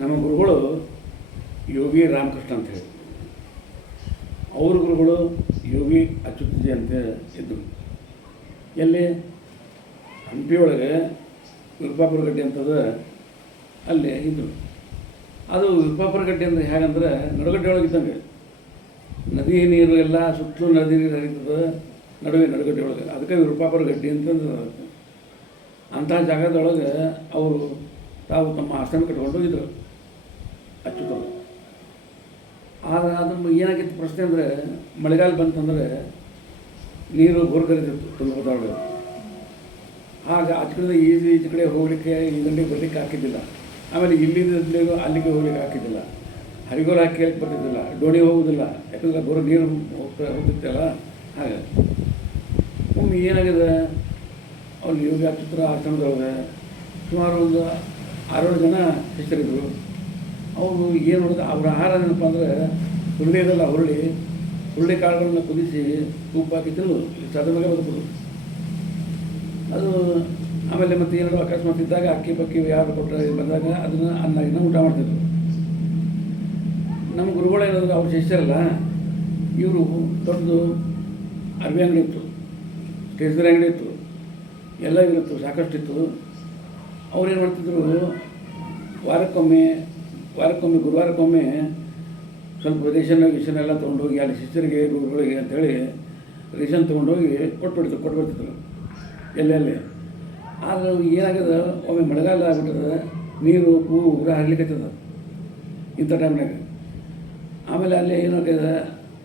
ನಮ್ಮ ಗುರುಗಳು ಯೋಗಿ ರಾಮಕೃಷ್ಣ ಅಂತ ಹೇಳಿ, ಅವ್ರ ಗುರುಗಳು ಯೋಗಿ ಅಚ್ಯುತಜಿ ಅಂತ ಇದ್ದರು. ಎಲ್ಲಿ ಹಂಪಿ ಒಳಗೆ ವಿರುಪಾಪುರ ಗಡ್ಡೆ ಅಂತದ ಅಲ್ಲಿ ಇದ್ದರು. ಅದು ವಿರುಪಾಪುರ ಗಡ್ಡೆ ಅಂದರೆ ಹೇಗಂದ್ರೆ ನಡುಗಡ್ಡೆ ಒಳಗೆ ಇದ್ದಂಗೆ, ನದಿ ನೀರು ಎಲ್ಲ ಸುತ್ತಲೂ ನದಿ ನೀರು ಹರಿತದೆ, ನಡುಗಡ್ಡೆ ಒಳಗೆ, ಅದಕ್ಕೆ ವಿರುಪಾಪುರ ಗಡ್ಡೆ ಅಂತಂದ್ರೆ ಅಂತಹ ಜಾಗದೊಳಗೆ ಅವರು ತಾವು ತಮ್ಮ ಆಶ್ರಮ ಕಟ್ಕೊಂಡು ಇದ್ದರು ಅಚ್ಯುತರು. ಆದರೆ ಅದು ಏನಾಗಿತ್ತು ಪ್ರಶ್ನೆ ಅಂದರೆ, ಮಳೆಗಾಲ ಬಂತಂದರೆ ನೀರು ಗೋರ್ಗರಿತಿತ್ತು ತುಂಗಭದ್ರಾ. ಆಗ ಆಚೆ ಕಡೆ ಈಚೆ ಕಡೆ ಹೋಗಲಿಕ್ಕೆ ಈ ದಂಡಿಗೆ ಬರಲಿಕ್ಕೆ ಹಾಕಿದ್ದಿಲ್ಲ. ಆಮೇಲೆ ಇಲ್ಲಿಂದ ಅಲ್ಲಿಗೆ ಹೋಗ್ಲಿಕ್ಕೆ ಹಾಕಿದ್ದಿಲ್ಲ, ಹರಿಗೋಲು ಹಾಕಿ ಹೇಳಕ್ಕೆ ಬರ್ತಿದ್ದಿಲ್ಲ, ಡೋಣಿ ಹೋಗೋದಿಲ್ಲ, ಯಾಕಂದ್ರೆ ಗೋರು ನೀರು ಹೋಗ್ತಿತ್ತಲ್ಲ. ಹಾಗೆ ಒಮ್ಮೆ ಏನಾಗಿದೆ, ಅವ್ರು ಯೋಗಿ ಅಚ್ಯುತರ ಆಶ್ರಮದೊಳಗೆ ಸುಮಾರು ಒಂದು 6 ಜನ ಹೆಸರಿದ್ರು. ಅವರು ಏನು ಮಾಡೋದು, ಅವ್ರ ಆಹಾರ ಏನಪ್ಪ ಅಂದರೆ ಹುರುಳಿದಲ್ಲ, ಹುರುಳಿ ಕಾಳುಗಳನ್ನು ಕುದಿಸಿ ತುಪ್ಪ ಹಾಕಿ ತಿನ್ನು ಸದಮಗೆ ಬದುಕೋದು. ಅದು ಆಮೇಲೆ ಮತ್ತೆ ಏನಾದ್ರು ಅಕಸ್ಮಾತ್ ಇದ್ದಾಗ ಅಕ್ಕಿ ಪಕ್ಕಿ ಯಾರು ಕೊಟ್ಟರೆ ಬಂದಾಗ ಅದನ್ನು ಅನ್ನ ಊಟ ಮಾಡ್ತಿದ್ರು. ನಮ್ಮ ಗುರುಗಳು ಏನಾದ್ರು ಅವ್ರು ಶಿಷ್ಯರಲ್ಲ, ಇವರು ದೊಡ್ಡದು ಅರ್ಬಿ ಅಂಗಡಿ ಇತ್ತು, ಸ್ಟೇಷನರಿ ಅಂಗಡಿ ಇತ್ತು, ಎಲ್ಲ ಇರುತ್ತು, ಸಾಕಷ್ಟಿತ್ತು. ಅವ್ರೇನು ಮಾಡ್ತಿದ್ರು, ವಾರಕ್ಕೊಮ್ಮೆ ಗುರುವಾರಕ್ಕೊಮ್ಮೆ ಸ್ವಲ್ಪ ರೇಷನ್ ಎಲ್ಲ ತೊಗೊಂಡೋಗಿ ಅಲ್ಲಿ ಶಿಷ್ಯರಿಗೆ ಗುರುಗಳಿಗೆ ಅಂಥೇಳಿ ರೇಷನ್ ತೊಗೊಂಡೋಗಿ ಕೊಟ್ಬಿಡ್ತಿದ್ರು ಎಲ್ಲೆಲ್ಲಿ. ಆದರೆ ಏನಾಗಿದೆ, ಒಮ್ಮೆ ಮಳೆಗಾಲ ಆಗ್ಬಿಟ್ಟದ, ನೀರು ಉಗ್ರ ಹರಿಲಿಕ್ಕತ್ತದ ಇಂಥ ಟೈಮ್ನಾಗ. ಆಮೇಲೆ ಅಲ್ಲಿ ಏನಾಗಿದೆ,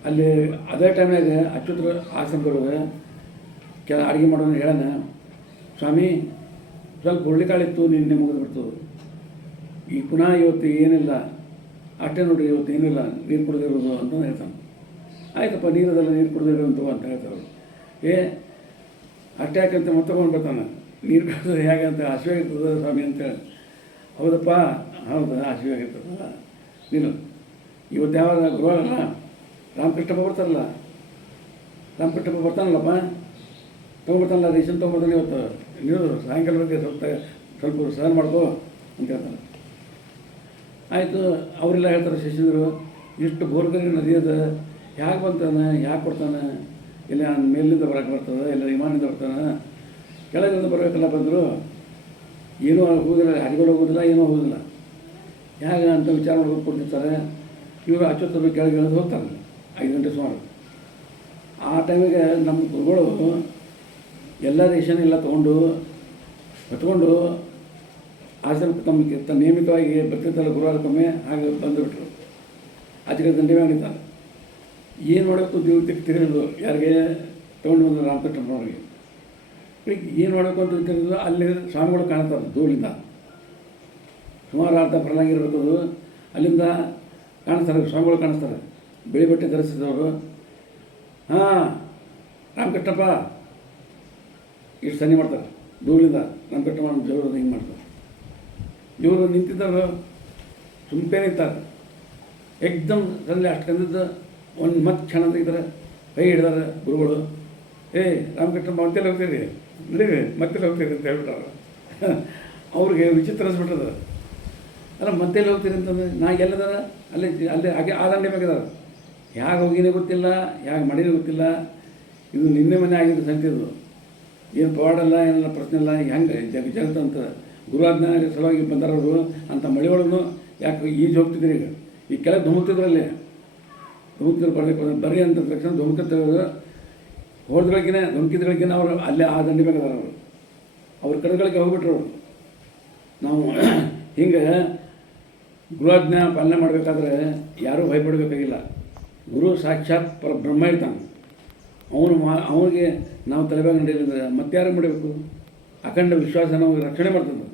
ಅಲ್ಲಿ ಅದೇ ಟೈಮ್ನಾಗ ಅಚ್ಯುತರ ಆಶ್ರಮದೊಳಗೆ ಅಡುಗೆ ಮಾಡೋನು ಹೇಳೋಣ, ಸ್ವಾಮಿ ಸ್ವಲ್ಪ ಹುರುಳಿಕಾಳಿತ್ತು ನಿನ್ನೆ ಮುಗಿದ್ಬಿಡ್ತು, ಈ ಪುನಃ ಇವತ್ತು ಏನಿಲ್ಲ, ಅಷ್ಟೇ ನೋಡ್ರಿ ಇವತ್ತು ಏನಿಲ್ಲ, ನೀರು ಕುಡಿದಿರೋದು ಅಂತ ಹೇಳ್ತಾನೆ. ಆಯ್ತಪ್ಪ, ನೀರದೆಲ್ಲ ನೀರು ಕುಡಿದಿರೋಂತ ಅಂತ ಹೇಳ್ತಾರೆ. ಅಷ್ಟೇ ಯಾಕಂತ ಮತ್ತೆ ತೊಗೊಂಡು ಬರ್ತಾನೆ, ನೀರು ಕುಡಿದ್ರೆ ಹೇಗೆ ಅಂತ, ಹಸಿವೆ ಆಗಿರ್ತದೆ ಸ್ವಾಮಿ ಅಂತೇಳಿ. ಹೌದಪ್ಪ, ಹೌದಾ, ಹಸಿವೆ ಆಗಿರ್ತದ. ನೀನು ಇವತ್ತು ಯಾವಾಗ ಗುರುವಾರಲ್ಲ, ರಾಮಕೃಷ್ಣಪ್ಪ ಬರ್ತಾರಲ್ಲ, ರಾಮಕೃಷ್ಣಪ್ಪ ಬರ್ತಾನಲ್ಲಪ್ಪ, ತೊಗೊಂಡ್ಬರ್ತಾನಲ್ಲ, ರೇಷನ್ ತೊಗೊಂಡ್ಬರ್ತಾನೆ, ಇವತ್ತು ನೀವು ಸಾಯಂಕಾಲಕ್ಕೆ ಸ್ವಲ್ಪ ಸಹನ ಮಾಡ್ಕೋ ಅಂತ ಹೇಳ್ತಾನೆ. ಆಯಿತು, ಅವರೆಲ್ಲ ಹೇಳ್ತಾರೆ ಶಿಷ್ಯರು, ಇಷ್ಟು ಬೋರ್ಗರಿ ನದಿ ಅದ, ಹೇಗೆ ಬಂತಾನೆ, ಯಾಕೆ ಕೊಡ್ತಾನೆ, ಇಲ್ಲ ಮೇಲಿಂದ ಬರೋಕ್ಕೆ ಬರ್ತದೆ, ಇಲ್ಲ ವಿಮಾನದಿಂದ ಬರ್ತಾನೆ, ಕೆಳಗಿಂದ ಬರಬೇಕಲ್ಲ, ಬಂದರು ಏನೂ ಹೋಗೋದಿಲ್ಲ, ಹರಿಗಳು ಹೋಗೋದಿಲ್ಲ, ಏನೂ ಹೋಗೋದಿಲ್ಲ, ಹೇಗೆ ಅಂತ ವಿಚಾರ ಮಾಡ್ಕೊಂಡು ಕೊಡ್ತಿರ್ತಾರೆ. ಇವರು ಅಚ್ಚೊತ್ತರು ಕೆಳಗೆ ಇಳಿದು ಹೋಗ್ತಾರೆ 5 ಗಂಟೆ ಸುಮಾರು. ಆ ಟೈಮಿಗೆ ನಮ್ಮ ಗುರುಗಳು ಎಲ್ಲ ರೇಷನ್ ಎಲ್ಲ ಹೊತ್ಕೊಂಡು ಆಶ್ರಮಕ್ಕೆ ತಮ್ಮ ನಿಯಮಿತವಾಗಿ ಬರ್ತಿರ್ತಾರೆ ಗುರುವಾರಕ್ಕೊಮ್ಮೆ. ಹಾಗೆ ಬಂದುಬಿಟ್ರು, ಆಚೆಗೆ ದಂಡೆ ಮಾಡಿದ್ದಾರೆ. ಏನು ಮಾಡಬೇಕು ದೇವತೆಗೆ ತಿರುಗಿದ್ರು, ಯಾರಿಗೆ ತೊಗೊಂಡು ಬಂದರು ರಾಮಕೃಷ್ಣನವ್ರಿಗೆ. ಏನು ಮಾಡಬೇಕು ಅಂತ ತಿರುಗಿದ್ರು, ಅಲ್ಲಿ ಸ್ವಾಮಿಗಳು ಕಾಣ್ತಾರೆ ದೂರದಿಂದ, ಸುಮಾರು ಅರ್ಧ ಬರಲಾಗಿರ್ಬೇಕು, ಅಲ್ಲಿಂದ ಕಾಣಿಸ್ತಾರೆ ಸ್ವಾಮಿಗಳು ಕಾಣಿಸ್ತಾರೆ, ಬಿಳಿ ಬಟ್ಟೆ ಧರಿಸಿದವರು. ಹಾಂ ರಾಮಕೃಷ್ಣಪ್ಪ ಇಷ್ಟು ಸನ್ನಿ ಮಾಡ್ತಾರೆ ದೂರದಿಂದ, ರಾಮಕೃಷ್ಣ ಜೋರು ಹಿಂಗೆ ಮಾಡ್ತಾರೆ. ಇವರು ನಿಂತಿದ್ದರು, ಸುಮ್ಮನೆ ನಿಂತಾರೆ, ಏಕ್ದಮ್ ಸಲ್ಲಿ ಅಷ್ಟು ಕಂದಿದ್ದು ಒಂದು ಮತ್ತೆ ಕ್ಷಣ ತೆಗಿತಾರೆ, ಕೈ ಹಿಡಿದಾರೆ ಗುರುಗಳು. ರಾಮಕೃಷ್ಣ ಮತ್ತೆಲ್ಲ ಹೋಗ್ತೀರಿ, ನಡೀರಿ ಮತ್ತೆಲ್ಲ ಹೋಗ್ತೀರಿ ಅಂತ ಹೇಳ್ಬಿಟ್ಟಾರ. ಅವ್ರಿಗೆ ವಿಚಿತ್ರ ಅನ್ಸ್ಬಿಟ್ಟದ. ಅಲ್ಲ ಮತ್ತೆಲ್ಲ ಹೋಗ್ತೀರಿ ಅಂತಂದ್ರೆ, ನಾ ಎಲ್ಲದಾರ ಅಲ್ಲಿ ಹಾಗೆ ಆ ದಂಡೆ ಬೇಕಿದಾರೆ, ಹೇಗೆ ಹೋಗಿನೇ ಗೊತ್ತಿಲ್ಲ, ಹೇಗೆ ಮಾಡಿನೇ ಗೊತ್ತಿಲ್ಲ. ಇದು ನಿನ್ನೆ ಮನೆ ಆಗಿದ್ದು ಸಂತಿದ್ದು, ಏನು ಪವಾಡಲ್ಲ, ಏನೆಲ್ಲ ಪ್ರಶ್ನೆ ಇಲ್ಲ, ಹೆಂಗೆ ಜಗತ್ತಂತ ಗುರುವಾಜ್ಞೆ ಸಲುವಾಗಿ ಬಂದಾರವರು. ಅಂಥ ಮಳೆ ಒಳಗೂ ಯಾಕೆ ಈಜು ಹೋಗ್ತಿದ್ರಿ, ಈಗ ಕೆಳಗೆ ಧುಮುಕ್ತಿದ್ರಲ್ಲಿ, ಬರಬೇಕು ಬರ್ರಿ ಅಂತ ತಕ್ಷಣ ಧುಮುಕ್ತಿದ್ರು. ಹೋದ್ರೊಳಗಿನ ಧುಮುಕಿದ್ರೊಳಗಿನ ಅವರು ಅಲ್ಲೇ ಆ ದಂಡೆ ಬೇಕಾದಾರ, ಅವರು ಅವ್ರ ಕಡೆಗಳಿಗೆ ಹೋಗ್ಬಿಟ್ರು. ಅವರು ನಾವು ಹಿಂಗೆ ಗುರುವಾಜ್ಞೆ ಪಾಲನೆ ಮಾಡಬೇಕಾದ್ರೆ ಯಾರೂ ಭಯಪಡಬೇಕಾಗಿಲ್ಲ. ಗುರು ಸಾಕ್ಷಾತ್ ಪರಬ್ರಹ್ಮ ಇರ್ತಾನೆ, ಅವನಿಗೆ ನಾವು ತಲೆಬಾಗಿ ನಡೆಯಲಿದ್ರೆ ಮತ್ತೆ ಯಾರು ಮಾಡಬೇಕು? ಅಖಂಡ ವಿಶ್ವಾಸ ನಾವು ರಕ್ಷಣೆ ಮಾಡ್ತದೆ.